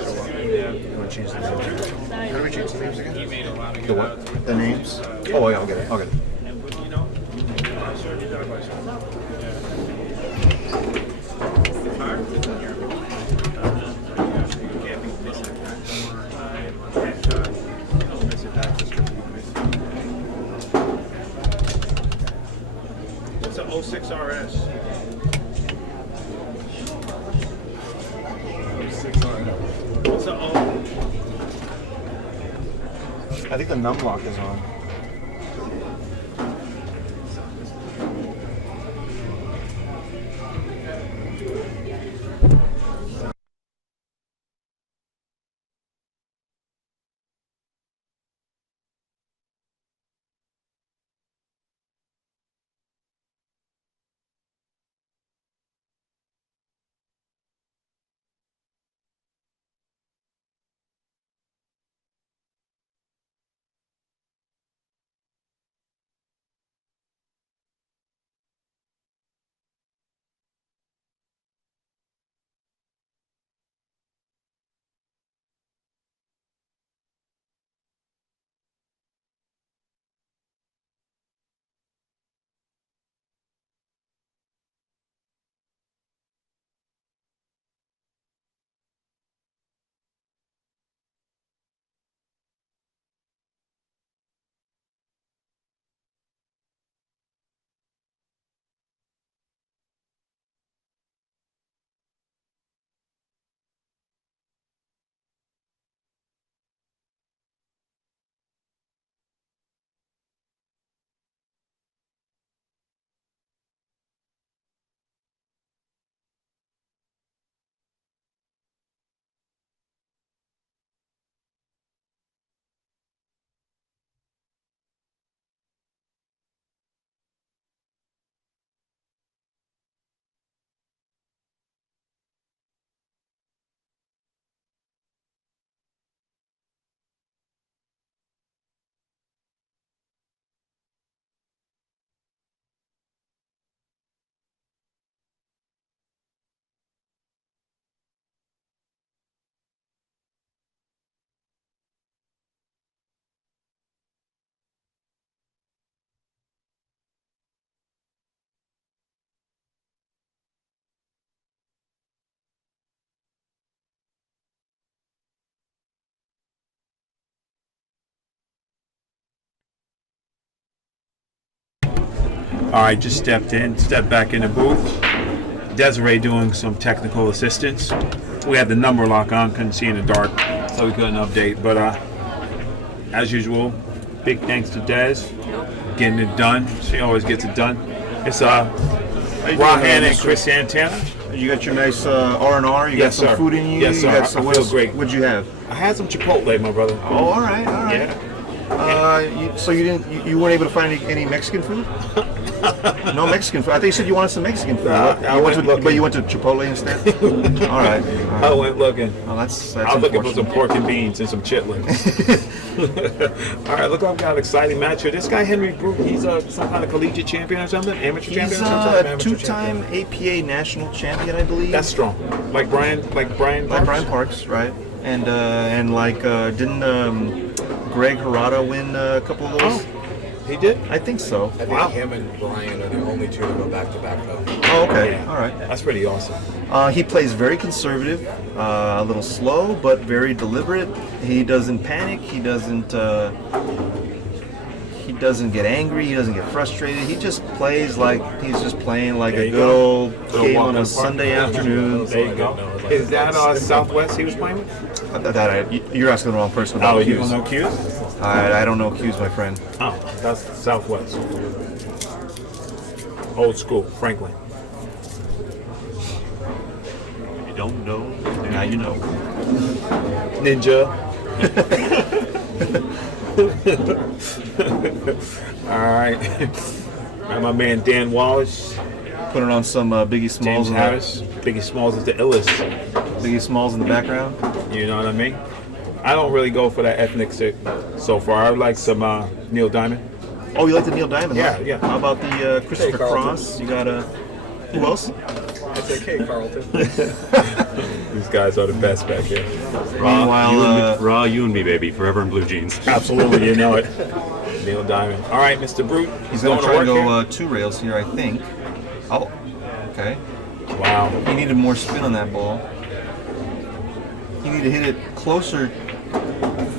You want to change the names? How do we change the names again? The what? The names? Oh, yeah, I'll get it. I'll get it. It's an 06 RS. 06 RS. What's an O? I think the num lock is on. All right, just stepped back in the booth. Desiree doing some technical assistance. We had the number lock on, couldn't see in the dark, so we couldn't update. But as usual, big thanks to Des, getting it done. She always gets it done. It's Rohan and Chris Santana. You got your nice R&R. You got some food in you. Yes, sir. I feel great. What'd you have? I had some Chipotle, my brother. Oh, all right, all right. Yeah. So you weren't able to find any Mexican food? No Mexican food. I think you said you wanted some Mexican food. But you went to Chipotle instead. All right. I went looking. Oh, that's I was looking for some pork and beans and some chitlins. All right, look, I've got an exciting match here. This guy Henry Brodt, he's some kind of collegiate champion or something, amateur champion. He's a two-time APA national champion, I believe. That's strong. Like Brian Parks, right? And like didn't Greg Harada win a couple of those? Oh, he did? I think so. I think him and Brian are the only two to go back to back though. Oh, okay. Yeah. All right. That's pretty awesome. He plays very conservative, a little slow, but very deliberate. He doesn't panic. He doesn't get angry. He doesn't get frustrated. He just plays like he's just playing like a good old game on a Sunday afternoon. There you go. Is that Southwest he was playing with? You're asking the wrong person. Oh, you don't know cues? I don't know cues, my friend. Oh, that's Southwest. Old school, Franklin. You don't know, now you know. Ninja. All right. Got my man Dan Wallace. Putting on some Biggie Smalls. James Harris. Biggie Smalls is the illest. Biggie Smalls in the background. You know what I mean? I don't really go for that ethnic shit so far. I like some Neil Diamond. Oh, you like the Neil Diamond? Yeah, huh? yeah. How about the Christopher Carlton. Cross? You got who else? It's okay, Carlton. These guys are the best back here. Meanwhile, You and me, baby, forever in blue jeans. Absolutely, you know it. Neil Diamond. All right, Mr. Brute. he's going to try to work go 2 rails here, I think. Oh, okay. here. Wow. He needed more spin on that ball. He needed to hit it closer,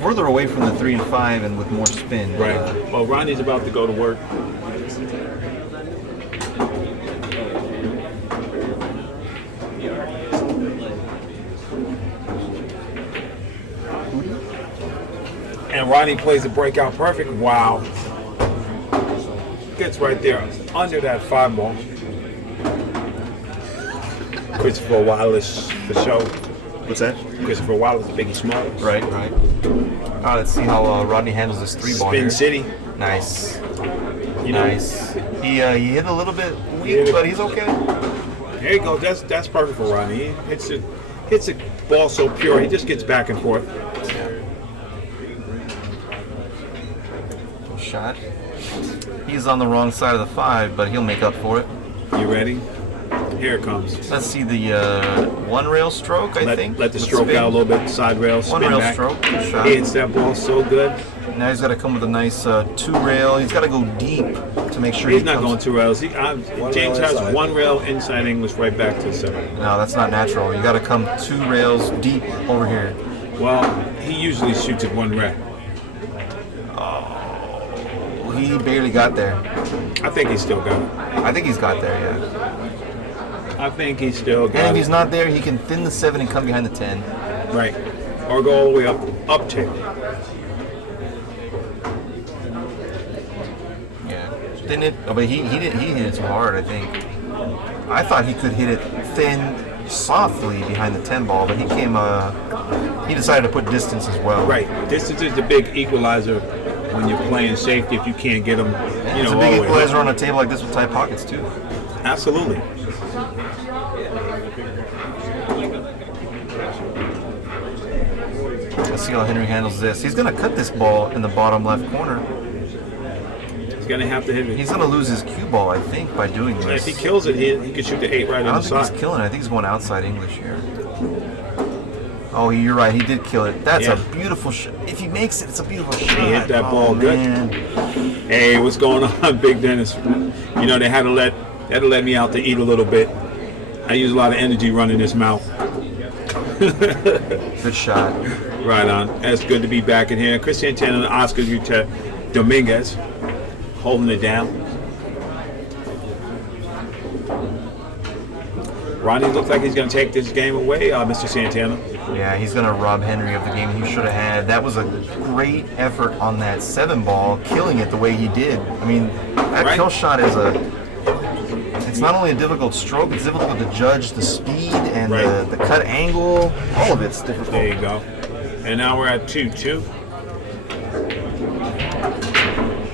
further away from the 3 and 5, and with more spin. Right. Well, Rodney's about to go to work. And Rodney plays the breakout perfect. Wow. Gets right there under that 5 ball. Christopher Wallace for show. What's that? Christopher Wallace, the Biggie Smalls. Right. All right, let's see how Rodney handles this 3 ball Spin here. City. Nice. You know, Nice. He hit a little bit weak, but he's okay. there you go. That's perfect for Rodney. He hits a ball so pure. He just gets back and forth. Shot. He's on the wrong side of the 5, but he'll make up for it. You ready? Here it comes. Let's see the 1 rail stroke, I think. Let the with stroke spin. out a little bit. Side rail, 1 spin rail back. stroke. Good shot. He hits that ball so good. Now he's got to come with a nice 2 rail. He's got to go deep to make sure He's he not comes. going 2 rails. James has inside. 1 rail inside English right back to 7. No, that's not natural. You got to come 2 rails deep over here. Well, he usually shoots at 1 rail. He barely got there. I think he's still got it. I think he's got there, yeah. I think he's still And got if it. he's not there, he can thin the 7 and come behind the 10. Right. Or go all the way up tail. Yeah. Didn't it? Oh, but he hit it too hard, I think. I thought he could hit it thin, softly behind the 10 ball, but he came. He decided to put distance as well. Right. Distance is the big equalizer when you're playing safety if you can't get them, It's a all big the way up. equalizer on a table like this with tight pockets too. Absolutely. Let's see how Henry handles this. He's gonna cut this ball in the bottom left corner. He's going to have to hit it. He's gonna lose his cue ball, I think, by doing If this. he kills it, he could shoot the 8 right I on don't the think side. he's killing it. I think he's going outside English here. Oh, you're right. He did kill it. That's Yeah. a beautiful shot. If he makes it, it's a beautiful shot. He hit that Oh, ball good. man. Hey, what's going on, Big Dennis? You know, they had to let me out to eat a little bit. I use a lot of energy running this mouth. Good shot. Right on. It's good to be back in here. Chris Santana and Oscar Dominguez holding it down. Rodney looks like he's going to take this game away, Mr. Santana. Yeah, he's going to rob Henry of the game he should have had. That was a great effort on that 7 ball, killing it the way he did. I mean, that Right. kill shot is it's not only a difficult stroke, it's difficult to judge the speed and Right. the cut angle. All of it's difficult. There you go. And now we're at 2-2.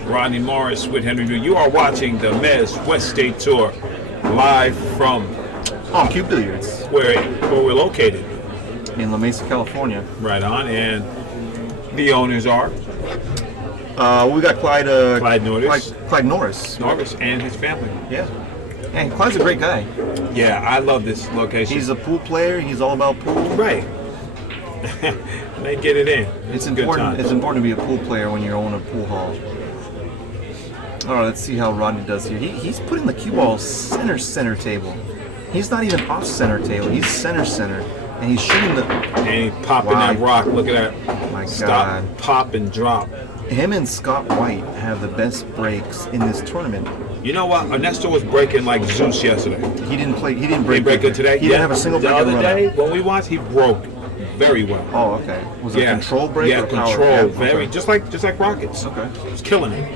Rodney Morris with Henry New. You are watching the Mezz West State Tour live from Oh, CUE Billiards where we're located. in La Mesa, California. Right on. And the owners are We got Clyde Norris. Clyde Norris. Norris and his family. Yeah. And Clyde's a great guy. Yeah, I love this location. He's a pool player. He's all about pool. right. They get it in. It's a good important. time. It's important to be a pool player when you own a pool hall. All right, let's see how Rodney does here. He's putting the cue ball center table. He's not even off center table. He's center, and he's shooting the. And he popping Wow. that rock. Look at that. My Stop, God. pop, and drop. Him and Scott White have the best breaks in this tournament. You know what? Ernesto was breaking like Zeus yesterday. He didn't play. He didn't He break break good today? He didn't have a single break The in the other run. day, when we watched, he broke very well. Oh, okay. Was it a control break Yeah, or power? control. Yeah, Very, okay. just like Rockets. Okay. He's killing it.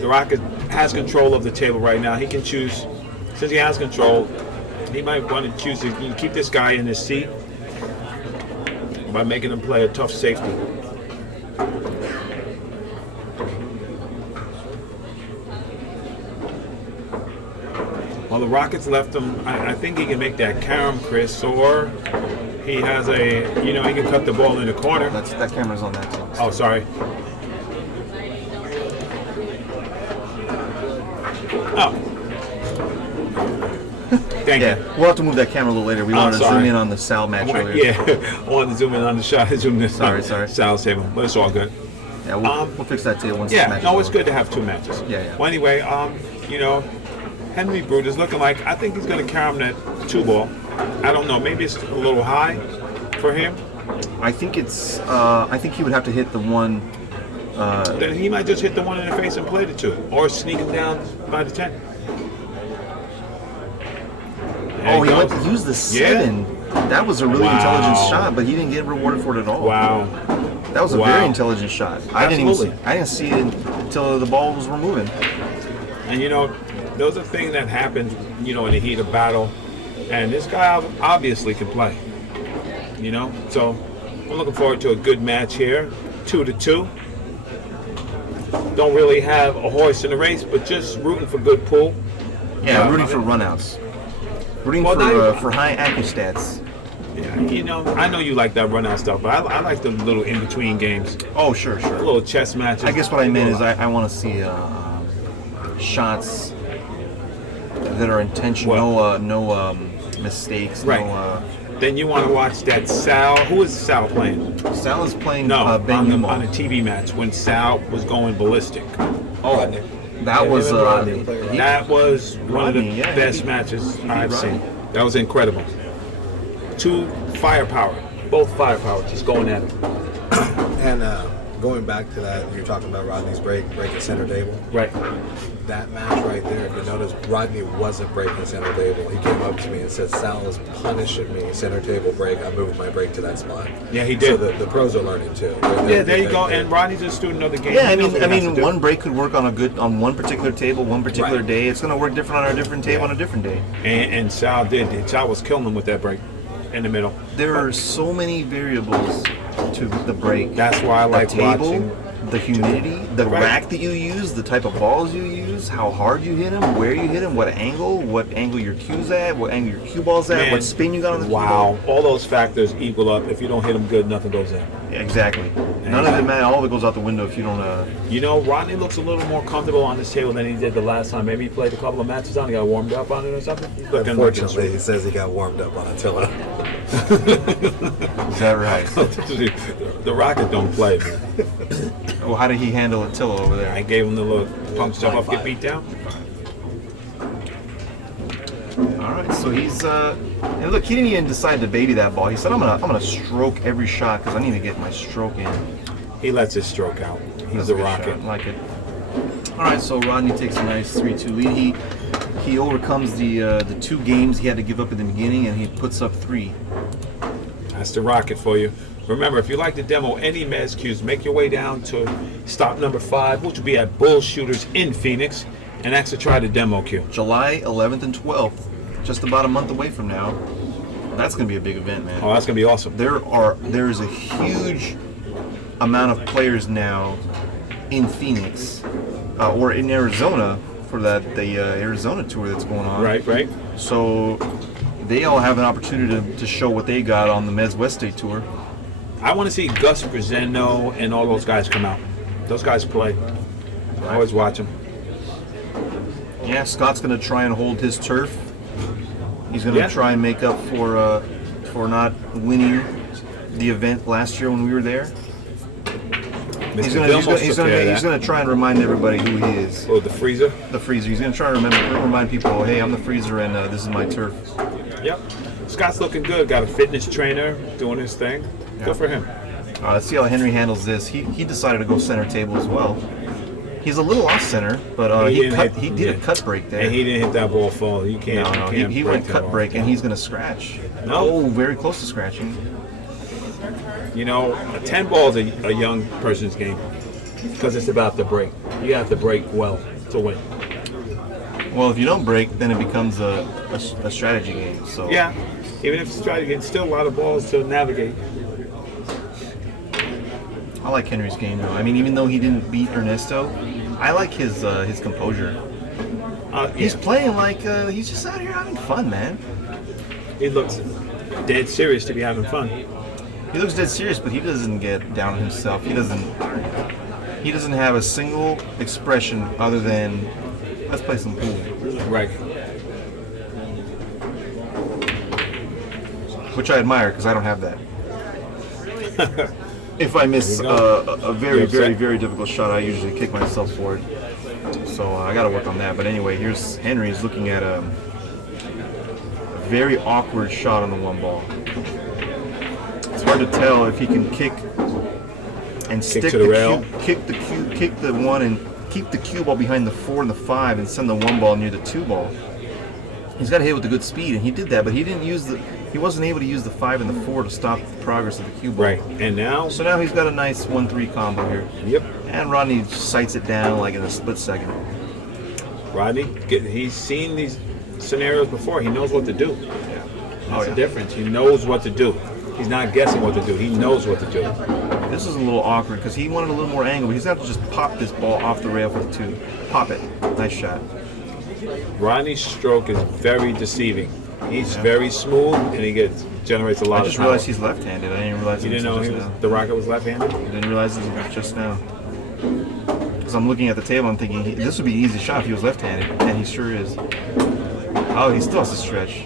The Rocket has control of the table right now. He can choose, since he has control, he might want to choose to keep this guy in his seat by making him play a tough safety. Well, the Rockets left him. I think he can make that carom, Chris, or he has he can cut the ball in the corner. That camera's on that too. Oh, sorry. Oh. Thank Yeah, you. we'll have to move that camera a little later. We wanted to sorry. zoom in on the Sal match earlier. Yeah, I wanted to zoom in on the shot. Zoom in. Sorry. Sal's table, but it's all good. Yeah, we'll fix that table once this Yeah, match no, is it's over. good to have 2 matches. Yeah. Well, anyway, you know, Henry Brodt is looking like, I think he's going to carry him that 2-ball. I don't know, maybe it's a little high for him. I think it's. I think he would have to hit the one. Then he might just hit the one in the face and play the 2, or sneak him down by the 10. Oh, he went to use the 7. That was a really intelligent Wow. shot, but he didn't get rewarded for it at all. Wow. That was a Wow. very intelligent shot. I didn't see it until the balls were moving. And you know, those are things that happen, you know, in the heat of battle. And this guy obviously can play. You know, so I'm looking forward to a good match here. 2-2. Don't really have a horse in the race, but just rooting for good pool. Yeah, rooting for runouts. Rooting for high accuracy stats. Yeah, you know, I know you like that run out stuff, but I like the little in between games, Oh, sure. little chess matches. I guess what I meant is I want to see shots that are intentional, no mistakes. Right. No, Then you want to watch that Sal. Who is Sal playing? Sal is playing No, Ben on the Newman. TV match when Sal was going ballistic. Oh, Rodney. that was him and Rodney play Rodney. That was one of the Rodney, yeah, best he- matches he I've beat seen. Rodney. That was incredible. 2 firepower, both firepower, just going at it. And going back to that, you're talking about Rodney's breaking center table. Right. That match right there, if you notice, Rodney wasn't breaking center table. He came up to me and said, Sal is punishing me, center table break. I moved my break to that spot. Yeah, he did. So the pros are learning too. Yeah, there you go. And Rodney's a student of the game. Yeah, He knows what he has to do. one break could work on one particular table, one particular Right. day. It's going to work different on a different table on a different day. And Sal did. Sal was killing him with that break in the middle. There are so many variables to the break. That's why I like the table, watching. the humidity, the Right. rack that you use, the type of balls you use, how hard you hit them, where you hit them, what angle your cue's at, what angle your cue ball's at, Man, what spin you got on the cue wow. ball. All those factors equal up. If you don't hit them good, nothing goes in. Yeah, exactly. None of it matters. All of it goes out the window if you don't. You know, Rodney looks a little more comfortable on this table than he did the last time. Maybe he played a couple of matches on. He got warmed up on it or something. He's looking Unfortunately, he says he got warmed up on Attila. Is that right? the Rocket don't play, man. Well, how did he handle Attila over there? I gave him the little punk stuff off, get beat down. All right, so he's and look, he didn't even decide to baby that ball. He said, "I'm gonna stroke every shot because I need to get my stroke in." He lets his stroke out. He's That's a good Rocket. shot. I like it. All right, so Rodney takes a nice 3-2 lead. He overcomes the 2 games he had to give up in the beginning, and he puts up 3. That's the Rocket for you. Remember, if you like to demo any Mezz cues, make your way down to stop number 5, which will be at Bull Shooters in Phoenix, and actually try the demo cue. July 11th and 12th, just about a month away from now. That's gonna be a big event, man. Oh, that's going to be awesome. There is a huge amount of players now in Phoenix or in Arizona for the Arizona tour that's going on. Right. So they all have an opportunity to show what they got on the MWST tour. I want to see Gus Brazeno and all those guys come out. Those guys play. I always watch them. Yeah, Scott's going to try and hold his turf. He's going to Yeah. try and make up for not winning the event last year when we were there. He's Mr. going Vilmos took care of that. to try and remind everybody who he is. Oh, the freezer. The freezer. He's going to try and remind people, hey, I'm the freezer and this is my turf. Yep. Scott's looking good. Got a fitness trainer doing his thing. Yeah. Good for him. Let's see how Henry handles this. He decided to go center table as well. He's a little off center, but he did a cut break there. And he didn't hit that ball full. You can't. No, you can't he break went that cut ball. break, and he's going to scratch. No. Oh, very close to scratching. You know, a 10 ball is a young person's game because it's about the break. You have to break well to win. Well, if you don't break, then it becomes a strategy game. So Yeah. Even if it's strategy, it's still a lot of balls to navigate. I like Henry's game though. I mean, even though he didn't beat Ernesto, I like his composure. He's Yeah. playing like he's just out here having fun, man. He looks dead serious to be having fun. He looks dead serious, but he doesn't get down on himself. He doesn't have a single expression other than let's play some pool. Right. which I admire because I don't have that. If I miss There you go. a very, You very, upset? very difficult shot, I usually kick myself for it. So I got to work on that. But anyway, here's Henry's looking at a very awkward shot on the one ball. It's hard to tell if he can kick and stick to the rail. kick the one and keep the cue ball behind the 4 and the 5 and send the one ball near the 2 ball. He's got to hit with a good speed, and he did that, but he wasn't able to use the 5 and the 4 to stop the progress of the cue ball. Right. And now, So now he's got a nice 1-3 combo here. yep, And Rodney sights it down like in a split second. Rodney, he's seen these scenarios before. He knows what to do. Yeah. That's the difference. He knows what to do. He's not guessing what to do. He knows what to do. This is a little awkward because he wanted a little more angle, but he's got to just pop this ball off the rail for the 2. Pop it. Nice shot. Rodney's stroke is very deceiving. He's very smooth, and he generates a lot I of just power. realized he's left-handed. I didn't realize You didn't know until just now. the rocket was left-handed? I didn't realize it was just now. Because I'm looking at the table, I'm thinking this would be an easy shot if he was left-handed, and he sure is. Oh, he still has to stretch.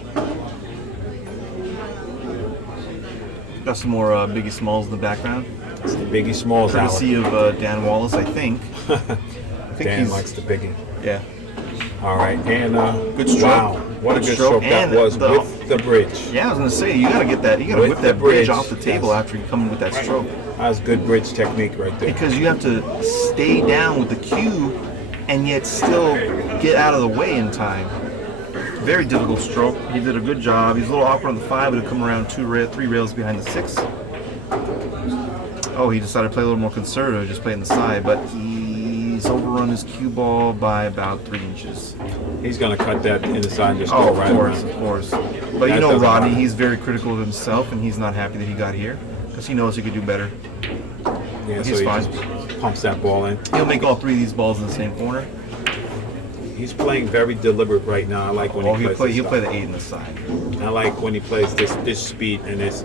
Got some more Biggie Smalls in the background. It's the Biggie Smalls hour. Courtesy of Dan Wallace, I think. I think Dan likes the Biggie. Yeah. All right, and Good stroke. wow, what a Good good stroke. stroke that And was the- with the bridge. Yeah, I was gonna say you gotta get that. You gotta With whip the that bridge bridge, off the table yes. after you come in with that stroke, That was good bridge technique right there. because you have to stay down with the cue and yet still get out of the way in time. Very difficult stroke. He did a good job. He's a little awkward on the 5, but he'll come around 3 rails behind the 6. Oh, he decided to play a little more conservative, just play in the side, but he's overrun his cue ball by about 3 inches. He's gonna cut that in the side and just Oh, go of right course, around. of course. But That you know doesn't Rodney, matter. he's very critical of himself, and he's not happy that he got here because he knows he could do better. Yeah, He's so he fine. just pumps that ball in. He'll make all 3 of these balls in the same corner. He's playing very deliberate right now. I like when Oh, he he'll plays. play this the stuff. 8 in the side. I like when he plays this speed and this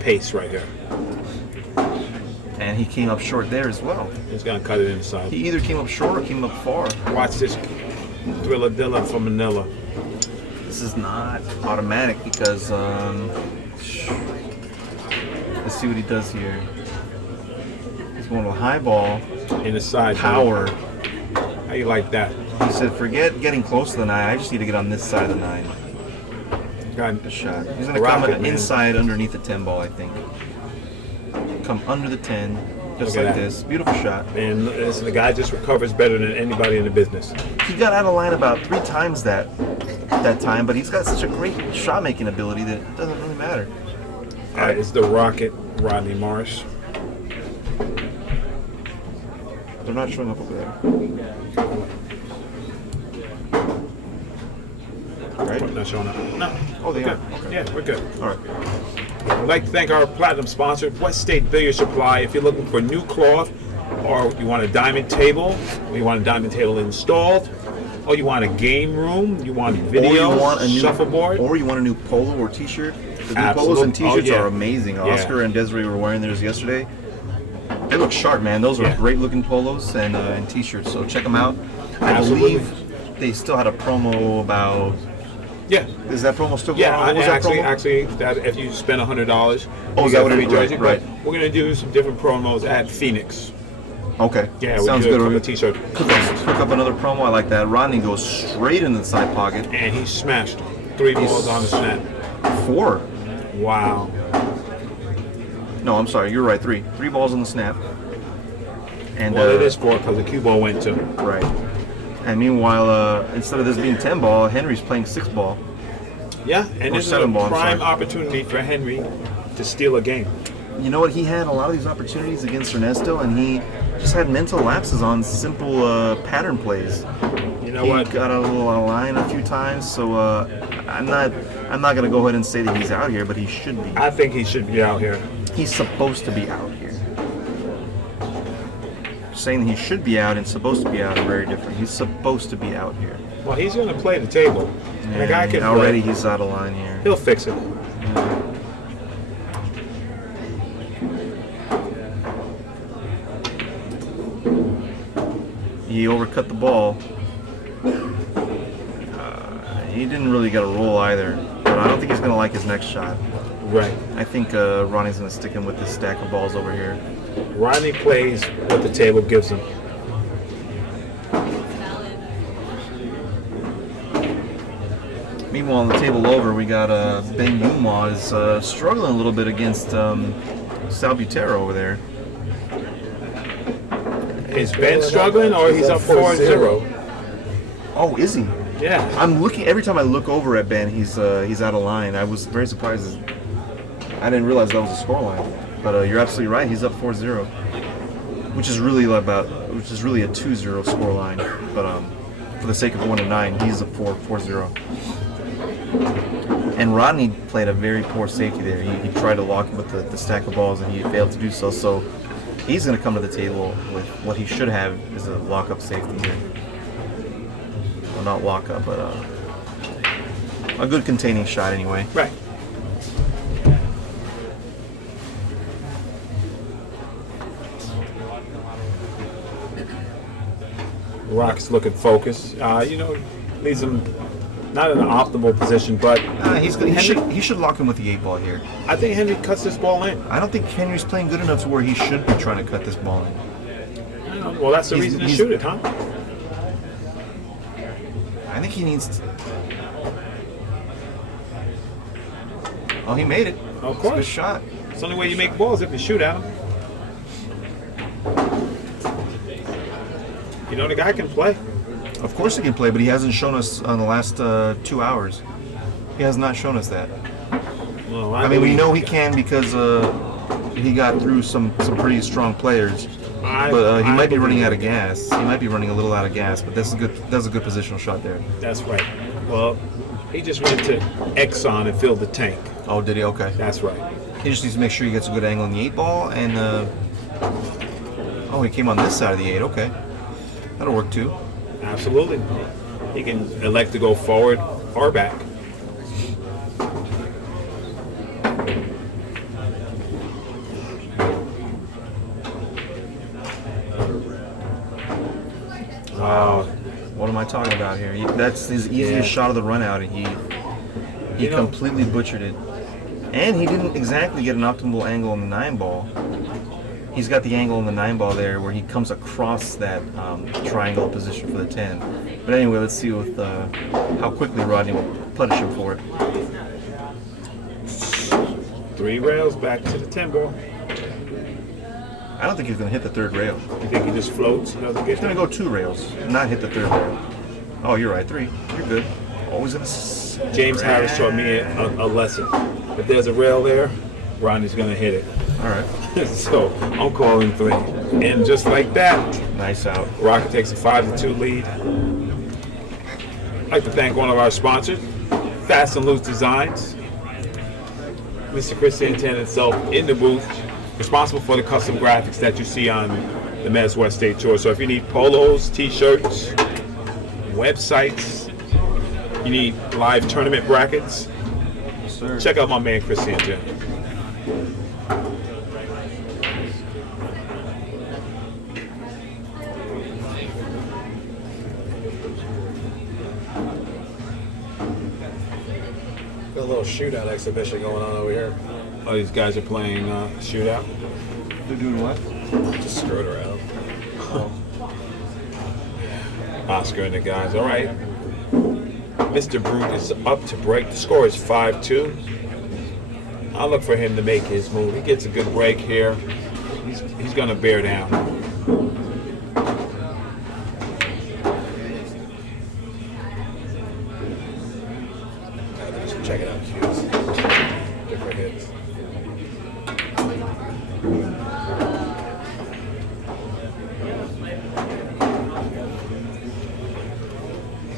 pace right here. And he came up short there as well. He's gonna cut it inside. He either came up short or came up far. Watch this Thriller Dilla from Manila. This is not automatic because let's see what he does here. He's going to a high ball, In the side. power. How you like that? He said, forget getting close to the 9. I just need to get on this side of the 9. God, Good shot. He's going to Rocket, come at man. inside underneath the 10 ball, I think. Come under the 10, just Look at like that. this. Beautiful shot. and listen, the guy just recovers better than anybody in the business. He got out of line about 3 times that time, but he's got such a great shot making ability that it doesn't really matter. That is the Rocket, Rodney Marsh. They're not showing up over there. Right? Not showing up. No. Oh, they Good. are. Okay. Yeah, we're good. All right. I'd like to thank our platinum sponsor, West State Billiard Supply. If you're looking for new cloth, or you want a diamond table, or you want a diamond table installed, or you want a game room, you want video, or you want a new shuffleboard. or you want a new polo or t-shirt. The new Absolutely. polos and t-shirts Oh, yeah. are amazing. Yeah. Oscar and Desiree were wearing theirs yesterday. They look sharp, man. Those are Yeah. great looking polos and t-shirts. So check them out. I Absolutely. believe they still had a promo about. Yeah. Is that promo still going Yeah, on? What was that actually, promo? actually, that if you spend $100, Oh, you is that get what a it free is? jersey. Right. But we're gonna do some different promos at Phoenix. Okay. Yeah, we sounds do a good. couple We're of t-shirt Cook up another promo. I like that. Rodney goes straight in the side pocket. and he smashed 3 balls on the snap. 4. Wow. No, I'm sorry. You're right. 3. 3 balls on the snap. And Well, it is 4 because the cue ball went to. right. And meanwhile, instead of this being 10 ball, Henry's playing 6 ball. Yeah, and Or this is a 7 ball, I'm prime sorry. opportunity for Henry to steal a game. You know what? He had a lot of these opportunities against Ernesto, and he just had mental lapses on simple pattern plays. You know He what? got a little out of line a few times, so I'm not gonna go ahead and say that he's out here, but he should be. I think he should be out here. He's supposed to be out here. Saying that he should be out and supposed to be out are very different. He's supposed to be out here. Well, he's going to play the table. And the guy And can already play. he's out of line here. He'll fix it. He overcut the ball. He didn't really get a roll either, but I don't think he's gonna like his next shot. Right. I think Ronnie's going to stick him with this stack of balls over here. Rodney plays what the table gives him. Meanwhile, on the table over, we got Ben Yuma is struggling a little bit against Salbutera over there. Is Ben struggling, or he's up 4-0? Oh, is he? Yeah. I'm looking every time I look over at Ben, he's out of line. I was very surprised. I didn't realize that was a score line. But you're absolutely right. He's up 4-0, which is really a 2-0 score line. But for the sake of 1-9, he's up 4-0. And Rodney played a very poor safety there. He tried to lock him with the stack of balls, and he failed to do so. So he's going to come to the table with what he should have is a lock-up safety here. Well, not lock-up, but a good containing shot anyway. Right. Rock's looking focused. Leaves him not in an optimal position, but He should lock him with the 8-ball here. I think Henry cuts this ball in. I don't think Henry's playing good enough to where he should be trying to cut this ball in. Well, that's the reason to shoot it, huh? I think he needs to... Oh, he made it. Of It's a course. good shot. It's the only way you make balls if you shoot at him. The guy can play. Of course he can play, but he hasn't shown us on the last 2 hours. He has not shown us that. Well, I mean, we know he can because he got through some pretty strong players. But he might be running out of gas. He might be running a little out of gas, but that's a good positional shot there. That's right. Well, he just went to Exxon and filled the tank. Oh, did he? Okay. That's right. He just needs to make sure he gets a good angle on the 8-ball, and oh, he came on this side of the 8. Okay, that'll work too. Absolutely. He can elect to go forward or back. Wow, what am I talking about here? That's his easiest shot of the run out, and he completely butchered it. And he didn't exactly get an optimal angle on the 9-ball. He's got the angle on the 9-ball there where he comes across that triangle position for the 10. But anyway, let's see with how quickly Rodney will punish him for it. 3 rails back to the 10-ball. I don't think he's going to hit the 3rd rail. You think he just floats? He doesn't get He's going to go 2 rails, not hit the 3rd rail. Oh, you're right, 3. You're good. Always in a... James Harris taught me a lesson. If there's a rail there, Rodney's going to hit it. All right. So I'm calling 3. And just like that, Nice out. Rocket takes a 5-2 lead. I'd like to thank one of our sponsors, Fast and Loose Designs. Mr. Chris Santana himself in the booth, responsible for the custom graphics that you see on the MWST Tour. So if you need polos, t-shirts, websites, you need live tournament brackets, Yes, sir. check out my man Chris Santana. Got a little shootout exhibition going on over here. Oh, these guys are playing shootout. They're doing what? Just screwing around. Oscar and the guys. All right. Mr. Brodt is up to break. The score is 5-2. I'll look for him to make his move. He gets a good break here. He's going to bear down. Just checking out cues. Different hits.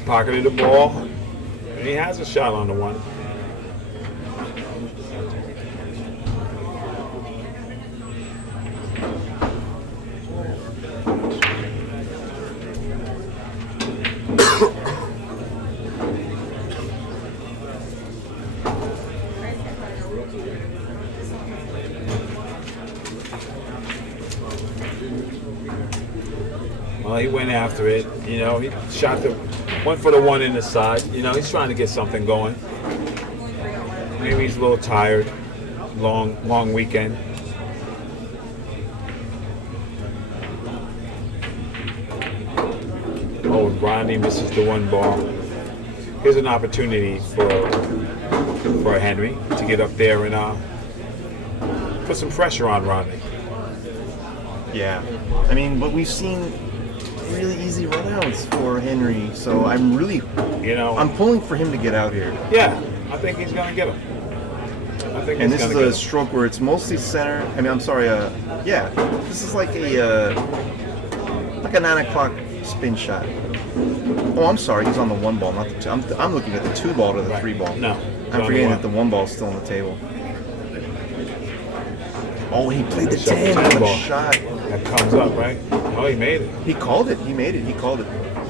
Pocketed the ball. And he has a shot on the one. Well, he went after it. He went for the one in the side. He's trying to get something going. Maybe he's a little tired. long weekend. Oh, Rodney misses the one ball. Here's an opportunity for Henry to get up there and put some pressure on Rodney. Yeah. I mean, but we've seen really easy runouts for Henry, so I'm pulling for him to get out here. Yeah, I think he's going to get him. And this is a stroke where it's mostly center. I mean, I'm sorry. Yeah, this is like a 9 o'clock spin shot. Oh, I'm sorry. He's on the one ball, not the two. I'm looking at the two ball to the three ball. No, I'm forgetting that the one ball is still on the table. Oh, he played the 10 ball shot. That comes up, right? Oh, he made it. He called it. He made it. He called it.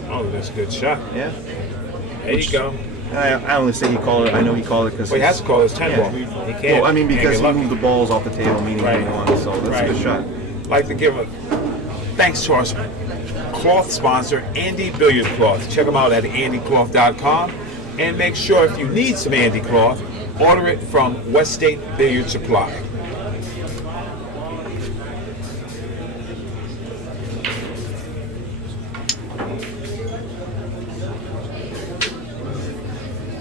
Oh, that's a good shot. Yeah. There you go. I only say he called it. I know he called it because he has to call his 10 ball. He can't. Well, I mean, because he lucky. moved the balls off the table, meaning he won. So that's a good shot. I'd like to give a thanks to our cloth sponsor, Andy Billiard Cloth. Check them out at andycloth.com. And make sure if you need some Andy Cloth, order it from West State Billiard Supply.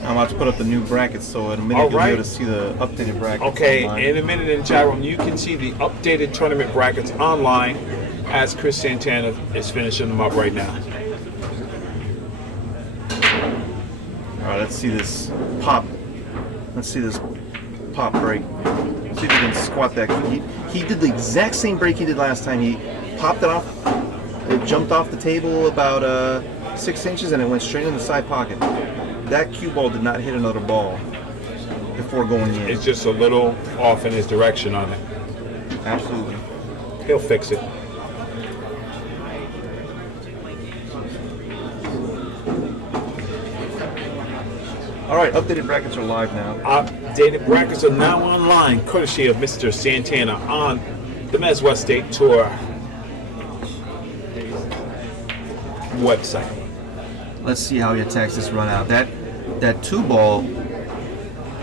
I'm about to put up the new brackets, so in a minute you'll be able to see the updated brackets. Okay, online. in a minute in the chat room, you can see the updated tournament brackets online as Chris Santana is finishing them up right now. All right, let's see this pop. Let's see this pop break. See if he can squat that. He did the exact same break he did last time. He popped it off. It jumped off the table about 6 inches, and it went straight in the side pocket. That cue ball did not hit another ball before going in. It's just a little off in his direction on it. Absolutely. He'll fix it. All right, updated brackets are live now. Updated brackets are now online, courtesy of Mr. Santana on the Mezz West State Tour website. Let's see how he attacks this run out. That two ball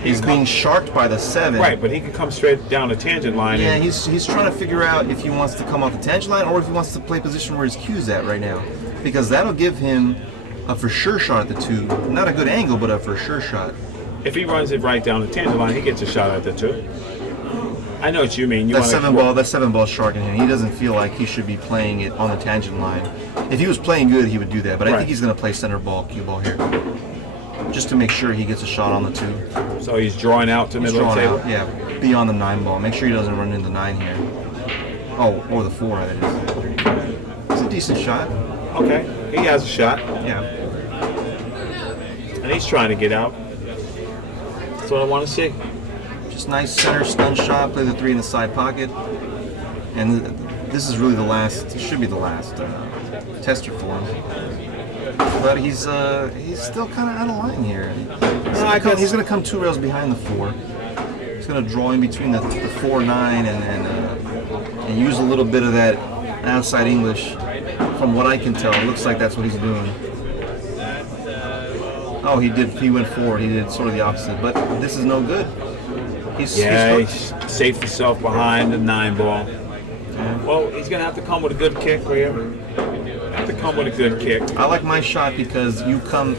is being sharked by the 7. Right, but he can come straight down the tangent line. Yeah, he's trying to figure out if he wants to come off the tangent line or if he wants to play position where his cue's at right now. Because that'll give him a for sure shot at the 2. Not a good angle, but a for sure shot. If he runs it right down the tangent line, he gets a shot at the 2. I know what you mean. That 7 ball sharking him. He doesn't feel like he should be playing it on the tangent line. If he was playing good, he would do that. But I think he's going to play center ball, cue ball here, just to make sure he gets a shot on the 2. So he's drawing out to middle of the table. Yeah, beyond the 9 ball. Make sure he doesn't run into 9 here. Oh, or the 4. That is. It's a decent shot. Okay, he has a shot. Yeah. And he's trying to get out. That's what I want to see. Just nice center stun shot. Play the 3 in the side pocket. And this is really the last. It should be the last tester for him. But he's still kind of out of line here. He's going to come 2 rails behind the 4. He's going to draw in between the 4-9 and use a little bit of that outside English. From what I can tell, it looks like that's what he's doing. Oh, he went forward. He did sort of the opposite. But this is no good. He's safed himself behind the 9 ball. Yeah. Well, he's going to have to come with a good kick here. Have to come with a good kick. I like my shot because you come,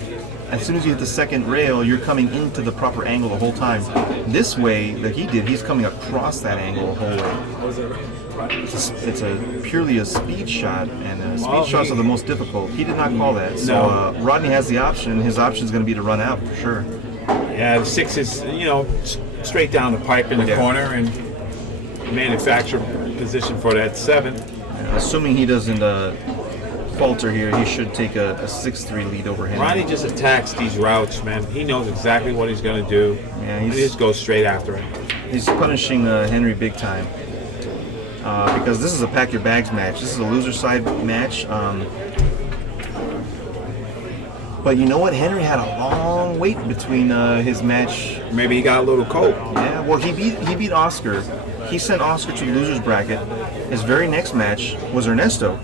as soon as you hit the second rail, you're coming into the proper angle the whole time. This way that he did, he's coming across that angle the whole way. It's purely a speed shot, and speed shots are the most difficult. He did not call that. So Rodney has the option. His option is going to be to run out for sure. Yeah, the 6 is, straight down the pipe in the corner and manufacture position for that 7. Yeah, assuming he doesn't falter here, he should take a 6-3 lead over Henry. Rodney just attacks these routes, man. He knows exactly what he's going to do. Yeah, he just goes straight after it. He's punishing Henry big time. Because this is a pack your bags match. This is a loser side match. But you know what? Henry had a long wait between his match. Maybe he got a little cold. Yeah. Well, he beat Oscar. He sent Oscar to the losers bracket. His very next match was Ernesto.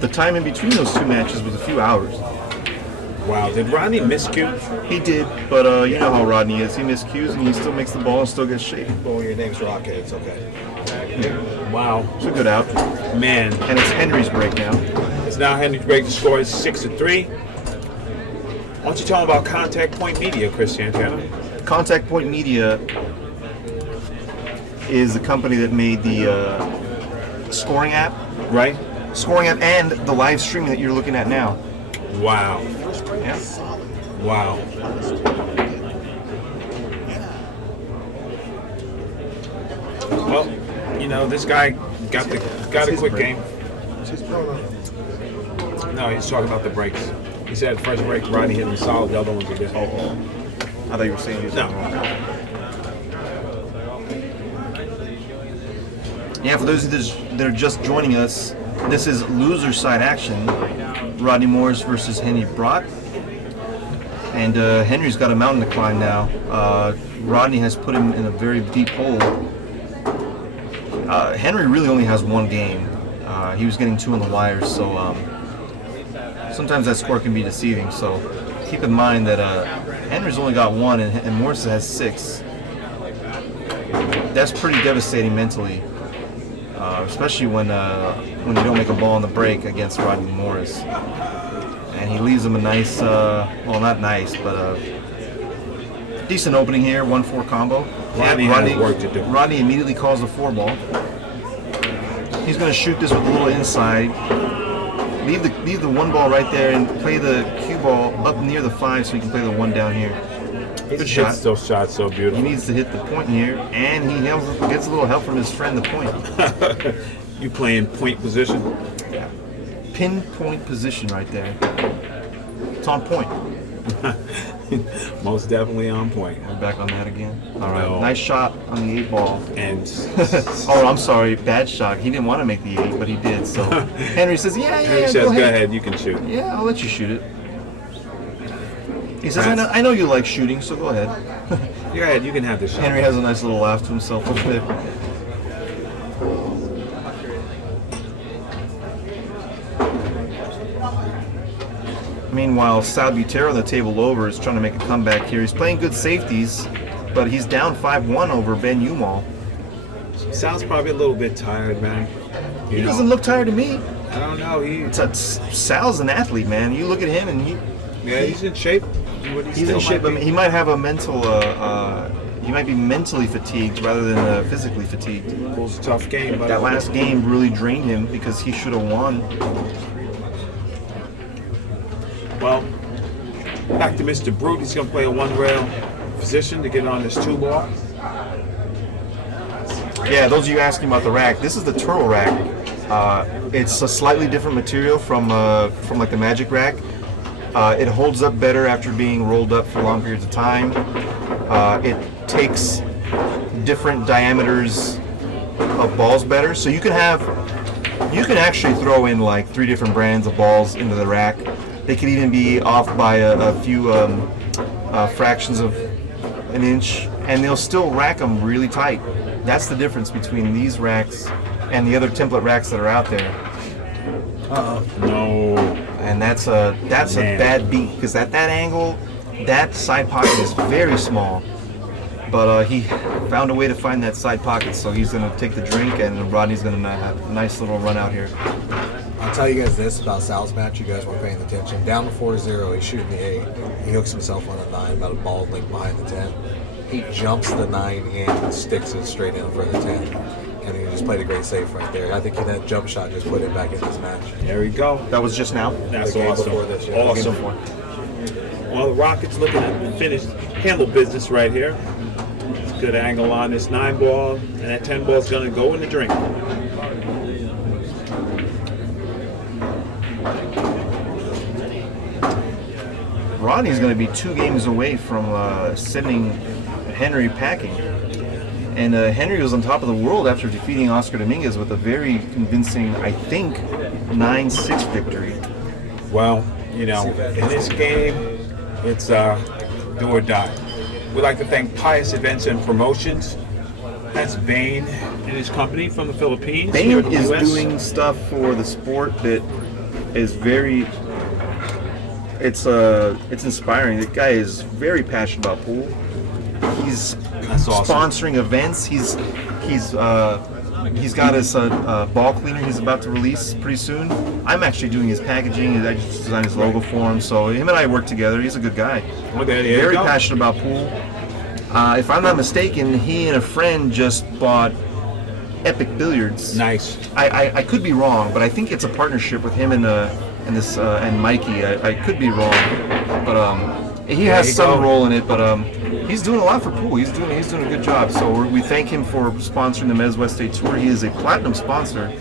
The time in between those 2 matches was a few hours. Wow, did Rodney miss cue? He did, but you know how Rodney is. He miscues and he still makes the ball and still gets shape. Well, your name's Rocket. It's okay. Wow, It's a good out. man. And it's Henry's break now. It's now Henry's break. The score is 6-3. Why don't you tell him about Contact Point Media, Chris Santana? Contact Point Media is the company that made the scoring app, Right? scoring app, and the live streaming that you're looking at now. Wow. Yeah. Wow. Well, you know, this guy got a quick game. No, he's talking about the breaks. He said first break, Rodney hit him solid. The other ones are just. I thought you were saying he was No. wrong. Yeah, for those of you that are just joining us, this is loser side action. Rodney Morris versus Henry Brodt. And Henry's got a mountain to climb now. Rodney has put him in a very deep hole. Henry really only has one game. He was getting 2 on the wires, so sometimes that score can be deceiving. So keep in mind that Henry's only got 1 and Morris has 6. That's pretty devastating mentally, especially when you don't make a ball on the break against Rodney Morris. And he leaves him a nice, well, not nice, but decent opening here, 1-4 combo. Rodney has work to do. Rodney immediately calls the 4 ball. He's going to shoot this with a little inside. Leave the 1 ball right there and play the cue ball up near the 5 so he can play the 1 down here. Good shot. Hits those shots so He beautiful. needs to hit the point here, and he gets a little help from his friend, the point. You playing point position? Pinpoint position right there. It's on point. Most definitely on point. We're back on that again. All right, No. nice shot on the 8 ball. And Oh, I'm sorry, bad shot. He didn't want to make the 8, but he did. So Henry says, "Yeah, he says, go "Go ahead. ahead, you can shoot." Yeah, I'll let you shoot it." He says, I know you like shooting, so go ahead." Go ahead, you can have this shot. Henry has a nice little laugh to himself over there. Meanwhile, Sal Butero on the table over is trying to make a comeback here. He's playing good safeties, but he's down 5-1 over Ben Umal. Sal's probably a little bit tired, man. He doesn't look tired to me. I don't know. Sal's an athlete, man. You look at him and He's in shape. he's in shape. He might have a mental, he might be mentally fatigued rather than physically fatigued. It was a tough game, but That last game really drained him because he should have won. well, back to Mr. Brodt. He's going to play a 1-rail position to get on this 2 ball. Yeah, those of you asking about the rack, this is the Turtle rack. It's a slightly different material from like the Magic rack. It holds up better after being rolled up for long periods of time. It takes different diameters of balls better, so you can actually throw in like 3 different brands of balls into the rack. They could even be off by a few fractions of an inch, and they'll still rack them really tight. That's the difference between these racks and the other template racks that are out there. No. And that's a Man. bad beat because at that angle, that side pocket is very small. But he found a way to find that side pocket, so he's going to take the drink, and Rodney's going to have a nice little run out here. I'll tell you guys this about Sal's match. You guys weren't paying attention. Down to 4-0, he's shooting the 8. He hooks himself on a 9, about a ball link behind the 10. He jumps the 9 in and sticks it straight in for the 10. And he just played a great save right there. I think that jump shot just put him back in this match. There we go. That was just now. That's The game awesome. before this, yeah. Awesome. Well, the Rockets looking to handle business right here. It's a good angle on this 9 ball, and that 10 ball is going to go in the drink. Rodney's going to be 2 games away from sending Henry packing. And Henry was on top of the world after defeating Oscar Dominguez with a very convincing, I think, 9-6 victory. Well, you know, in this game, it's do or die. We'd like to thank Pious Events and Promotions. That's Bain and his company from the Philippines. here Bain in the is US. doing stuff for the sport that is very it's inspiring. The guy is very passionate about pool. He's That's awesome. sponsoring events. He's got his ball cleaner he's about to release pretty soon. I'm actually doing his packaging. I just designed his logo for him. So him and I work together. He's a good guy. Okay, there you Very go. passionate about pool. If I'm not mistaken, he and a friend just bought Epic Billiards. Nice. I could be wrong, but I think it's a partnership with him and Mikey. I could be wrong, but he has you some go. role in it. But he's doing a lot for pool. He's doing a good job. So we thank him for sponsoring the MWST tour. He is a platinum sponsor.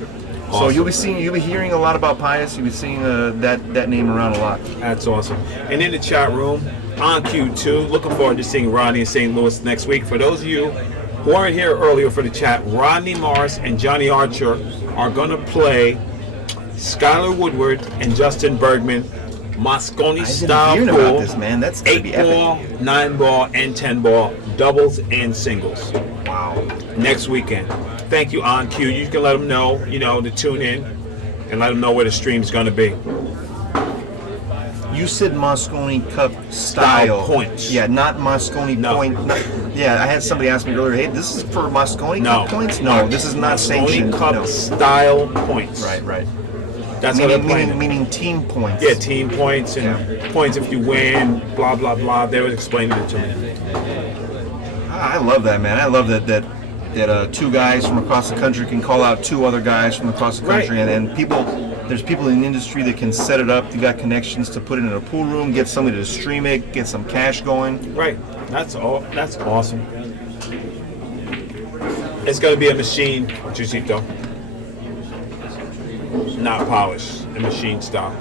So Awesome. you'll be hearing a lot about Pius. You'll be seeing that name around a lot. That's awesome. And in the chat room, on Q2, looking forward to seeing Rodney in St. Louis next week. For those of you who weren't here earlier for the chat, Rodney Morris and Johnny Archer are going to play Skylar Woodward and Justin Bergman Moscone I've been style hearing pool. about this, man. That's gonna 8 be epic. ball, 9 ball, and 10 ball, doubles and singles. Wow. Next weekend. Thank you, On Q. You can let them know, to tune in and let them know where the stream's going to be. You said Moscone Cup style points. Yeah, not Moscone No. point. Yeah, I had somebody ask me earlier, hey, this is for Moscone No. Cup points? No, this is not Moscone sanctioned. Cup No. style points. Right. That's how they're Meaning, playing. meaning team points. Yeah, team points and Yeah. points if you win, blah, blah, blah. They was explaining it to me. I love that, man. I love that two guys from across the country can call out two other guys from across the country, Right. and there's people in the industry that can set it up. You got connections to put it in a pool room, get somebody to stream it, get some cash going. Right. That's all. That's awesome. It's going to be a machine, Jusito. Not polished. A machine style.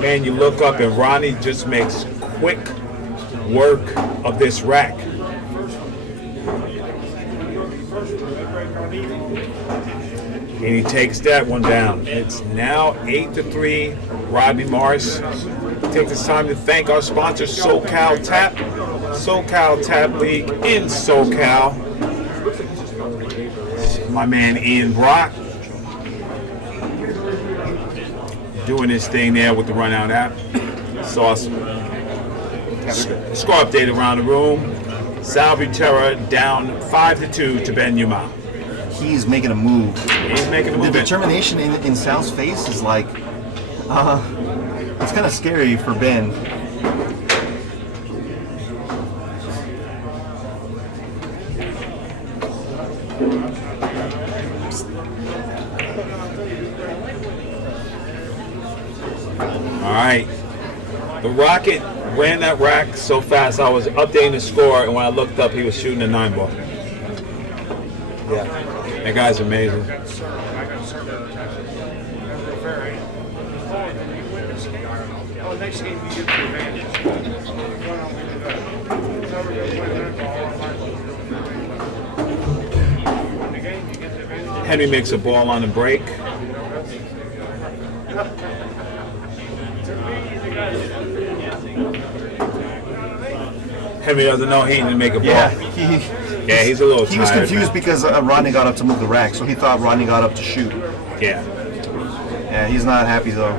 Man, you look up and Ronnie just makes quick work of this rack. And he takes that one down. It's now 8-3. Rodney Morris. Take this time to thank our sponsor, SoCal Tap. SoCal Tap League in SoCal. My man Ian Brodt doing his thing there with the Runout app. It's awesome. Score update around the room. Sal Butera down 5-2 to Ben Yuma. He's making a move. He's making a The move. determination in Sal's face is like, it's kind of scary for Ben. All right. The Rocket ran that rack so fast, I was updating the score, and when I looked up, he was shooting a 9 ball. Yeah. That guy's amazing. Henry makes a ball on the break. Henry doesn't know he didn't make a ball. Yeah, he's a little He was tired, confused man. because Rodney got up to move the rack, so he thought Rodney got up to shoot. Yeah. Yeah, he's not happy though.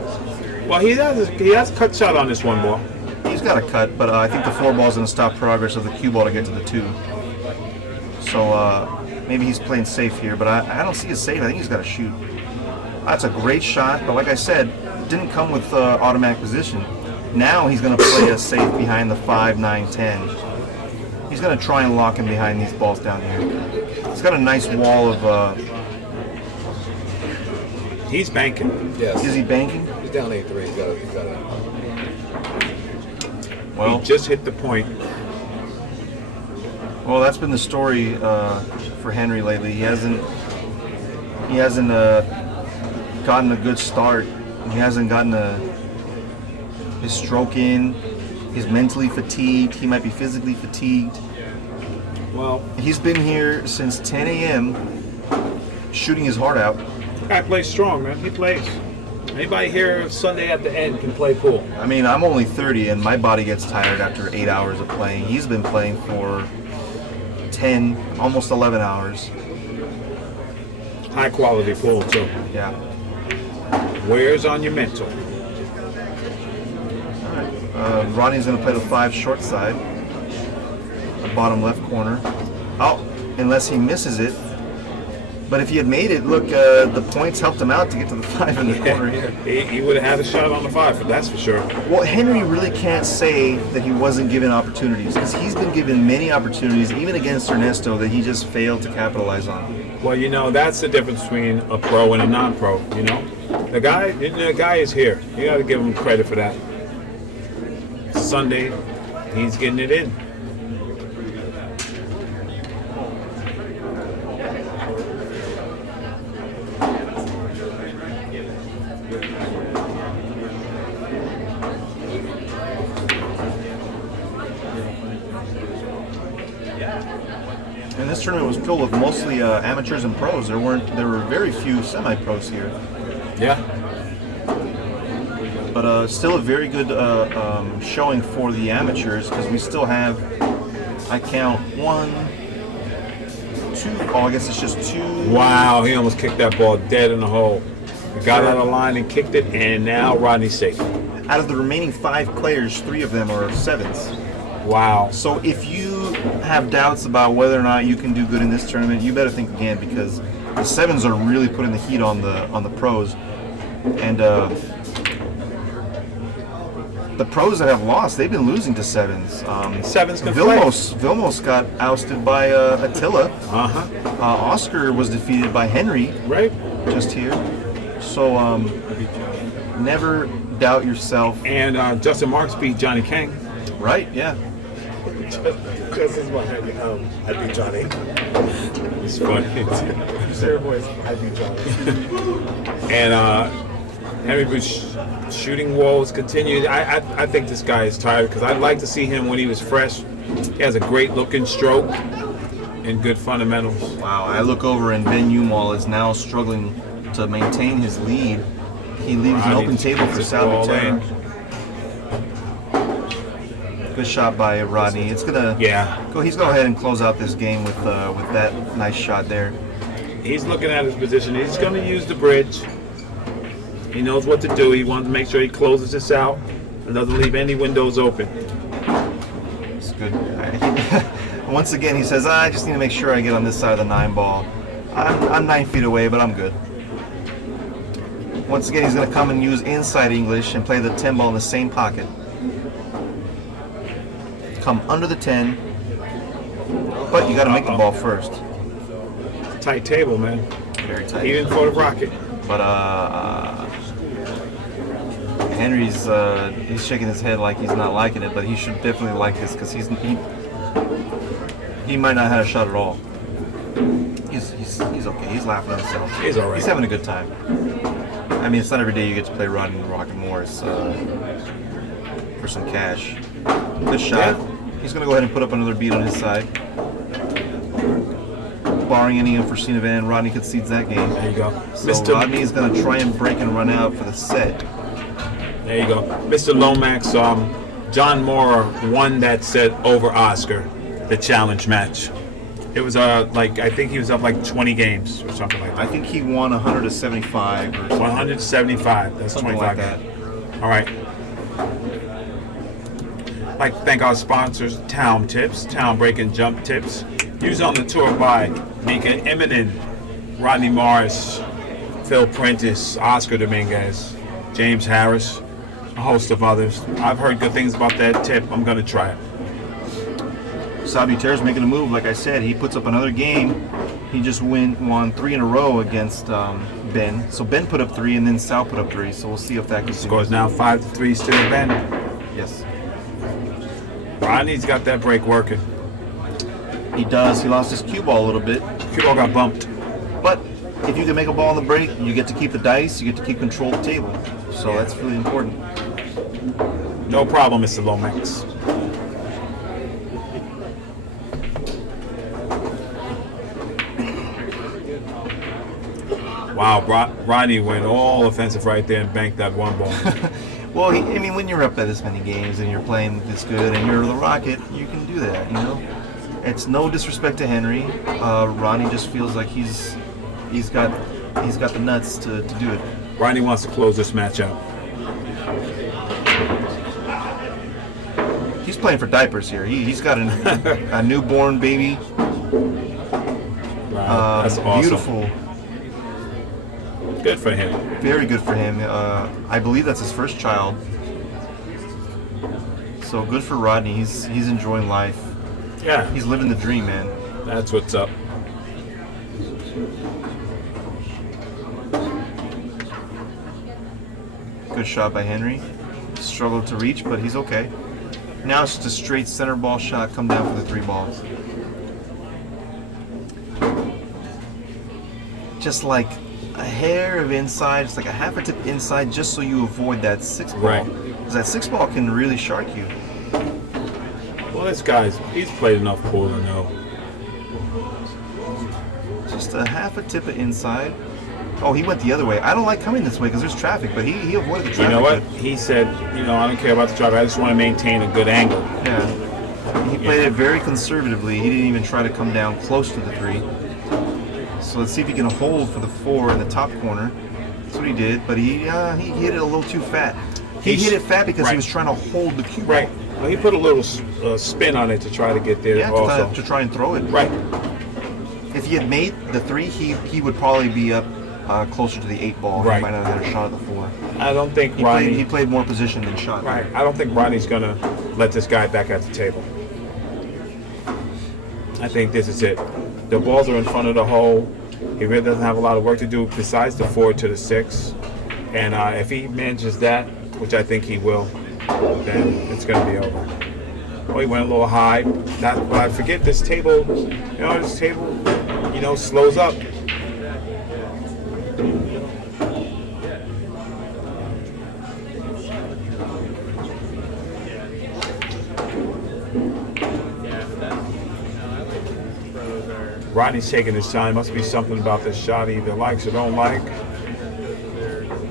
Well, he has cut shot on this one ball. He's got a cut, but I think the 4 ball is going to stop progress of the cue ball to get to the 2. So maybe he's playing safe here, but I don't see it safe. I think he's got to shoot. That's a great shot, but like I said, didn't come with automatic position. Now he's going to play a safe behind the 5, 9, 10. He's going to try and lock him behind these balls down here. He's got a nice wall of... He's banking. Yes. is he banking? He's down 8-3. He's got it. Well, He just hit the point. Well, that's been the story for Henry lately. He hasn't gotten a good start. He hasn't gotten his stroke in. He's mentally fatigued. He might be physically fatigued. Well, He's been here since 10 a.m. shooting his heart out. guy plays strong, man. He plays. Anybody here Sunday at the end can play pool. I mean, I'm only 30 and my body gets tired after 8 hours of playing. He's been playing for 10, almost 11 hours. High quality pool, too. Yeah. Where's on your mental? Rodney's going to play the 5 short side, the bottom left corner. Oh, unless he misses it. But if he had made it, look, the points helped him out to get to the 5 in the corner here. He would have had a shot on the 5, that's for sure. Well, Henry really can't say that he wasn't given opportunities, because he's been given many opportunities, even against Ernesto, that he just failed to capitalize on. Well, you know, that's the difference between a pro and a non-pro, you know? The guy is here. You got to give him credit for that. Sunday, he's getting it in. And this tournament was filled with mostly amateurs and pros. There were very few semi-pros here. Yeah. But still a very good showing for the amateurs, because we still have, I count 1, 2, oh, I guess it's just 2. Wow, he almost kicked that ball dead in the hole. He got out of line and kicked it, and now Rodney's safe. Out of the remaining 5 players, 3 of them are 7s. Wow. So if you have doubts about whether or not you can do good in this tournament, you better think again, because the 7s are really putting the heat on the pros. And the pros that have lost, they've been losing to 7s. 7s can Vilmos got ousted by Attila. Uh-huh. Oscar was defeated by Henry. Right. Just here. So never doubt yourself. And Justin Marks beat Johnny King. Right, yeah. Just as well, I beat Johnny. It's funny. Sarah voice, I beat Johnny. And Henry Bush shooting walls continued. I think this guy is tired, because I'd like to see him when he was fresh. He has a great looking stroke and good fundamentals. Wow, I look over and Ben Umal is now struggling to maintain his lead. He leaves an open table for Salvatore. Good shot by Rodney. It's gonna He's gonna go ahead and close out this game with that nice shot there. He's looking at his position. He's going to use the bridge. He knows what to do. He wants to make sure he closes this out and doesn't leave any windows open. It's good. Once again, he says, I just need to make sure I get on this side of the 9 ball. I'm 9 feet away, but I'm good. Once again, he's going to come and use inside English and play the 10 ball in the same pocket. Come under the 10, but you got to make the ball first. Tight table, man. Very tight. Even for the Rocket. But Henry's he's shaking his head like he's not liking it, but he should definitely like this, because he might not have a shot at all. He's okay. He's laughing at himself. He's all right. He's having a good time. I mean, it's not every day you get to play Rodney and the Rocket Morris for some cash. Good shot. Yeah. He's going to go ahead and put up another beat on his side. Barring any unforeseen event, Rodney concedes that game. There you go. So Rodney is going to try and break and run out for the set. There you go. Mr. Lomax, John Moore won that set over Oscar, the challenge match. It was I think he was up like 20 games or something like that. I think he won 175 or something. 175. That's Something 25 like that. games. All right. I'd like to thank our sponsors, Town Tips, Town Break and Jump Tips. Used on the tour by Mika Eminem, Rodney Morris, Phil Prentice, Oscar Dominguez, James Harris, a host of others. I've heard good things about that tip. I'm going to try it. Salvatier's making a move. Like I said, he puts up another game. He just won 3 in a row against Ben. So Ben put up 3, and then Sal put up 3. So we'll see if that continues. Scores now 5-3 still Ben. Yes. Rodney's got that break working. He does. He lost his cue ball a little bit. Cue ball got bumped. But if you can make a ball on the break, you get to keep the dice, you get to keep control of the table. So that's really important. No problem, Mr. Lomax. Wow, Rodney went all offensive right there and banked that 1 ball. Well, I mean, when you're up at this many games and you're playing this good and you're the Rocket, you can do that, you know? It's no disrespect to Henry. Ronnie just feels like he's got the nuts to do it. Rodney wants to close this match out. He's playing for diapers here. He's got a newborn baby. Wow, that's awesome. Beautiful. Good for him. Very good for him. I believe that's his first child. So good for Rodney. He's enjoying life. Yeah, He's living the dream, man. that's what's up. Good shot by Henry. Struggled to reach, but he's okay. Now it's just a straight center ball shot. Come down for the 3 balls. Just like a hair of inside, just like a half a tip inside, just so you avoid that 6 ball. Right. Because that 6 ball can really shark you. Well, he's played enough pool to know. Just a half a tip of inside. Oh, he went the other way. I don't like coming this way because there's traffic, but he avoided the traffic. You know what? He said, I don't care about the traffic. I just want to maintain a good angle. Yeah. He played it very conservatively. He didn't even try to come down close to the 3. So let's see if he can hold for the 4 in the top corner. That's what he did, but he hit it a little too fat. He hit it fat because he was trying to hold the cue ball. Right. Well, he put a little spin on it to try to get there. Yeah, also. to try and throw it. Right. If he had made the 3, he would probably be up closer to the 8 ball. Right. He might not have had a shot at the 4. I don't think He Rodney. played more position than shot. Right. I don't think Rodney's gonna let this guy back at the table. I think this is it. The balls are in front of the hole. He really doesn't have a lot of work to do besides the 4 to the 6. And if he manages that, which I think he will, then it's going to be over. Well, he went a little high. But I forget this table. This table, slows up. Rodney's taking his time. Must be something about this shot he either likes or don't like.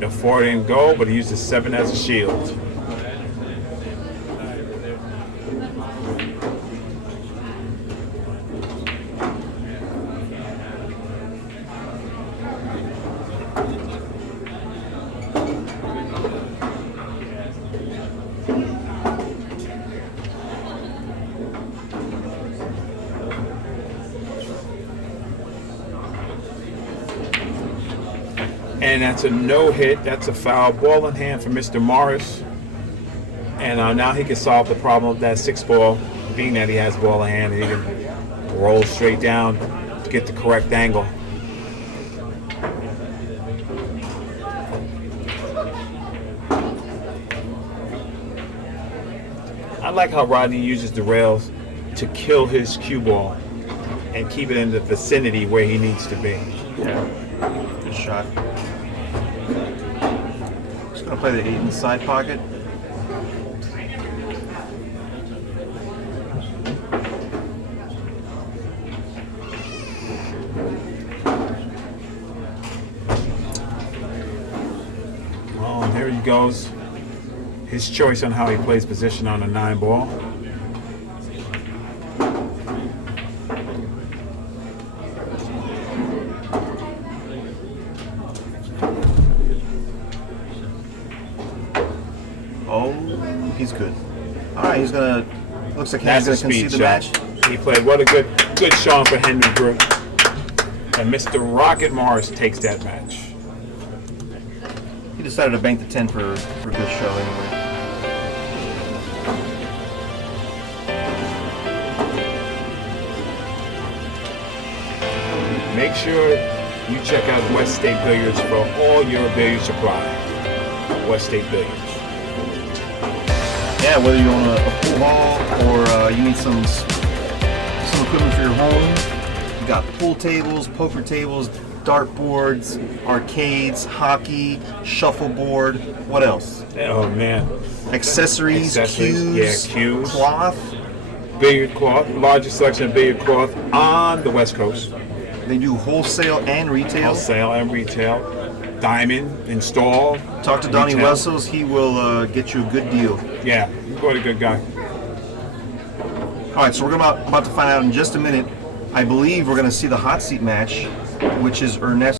The 4 didn't go, but he used the 7 as a shield. And that's a no-hit. That's a foul. Ball in hand for Mr. Morris. And now he can solve the problem of that 6 ball, being that he has ball in hand and he can roll straight down to get the correct angle. I like how Rodney uses the rails to kill his cue ball and keep it in the vicinity where he needs to be. Yeah. Good shot. Just gonna play the 8 in the side pocket. Well, and here he goes. His choice on how he plays position on a 9 ball. Oh, he's good. All right, he's gonna. Looks like That's he's a gonna concede speed the shot. match. He played what a good shot for Henry Brodt. And Mr. Rocket Morris takes that match. He decided to bank the 10 for a good show anyway. Make sure you check out West State Billiards for all your billiard supply. West State Billiards. Yeah, whether you own a pool hall or you need some equipment for your home, you got pool tables, poker tables, dart boards, arcades, hockey, shuffleboard. What else? Oh man. Accessories, cues, cues. cloth. Billiard cloth, largest selection of billiard cloth on the West Coast. They do wholesale and retail. Wholesale and retail. Diamond, install. Talk to Donnie retail. Wessels. He will get you a good deal. Yeah, he's quite a good guy. All right, so we're about to find out in just a minute. I believe we're going to see the hot seat match, which is Ernest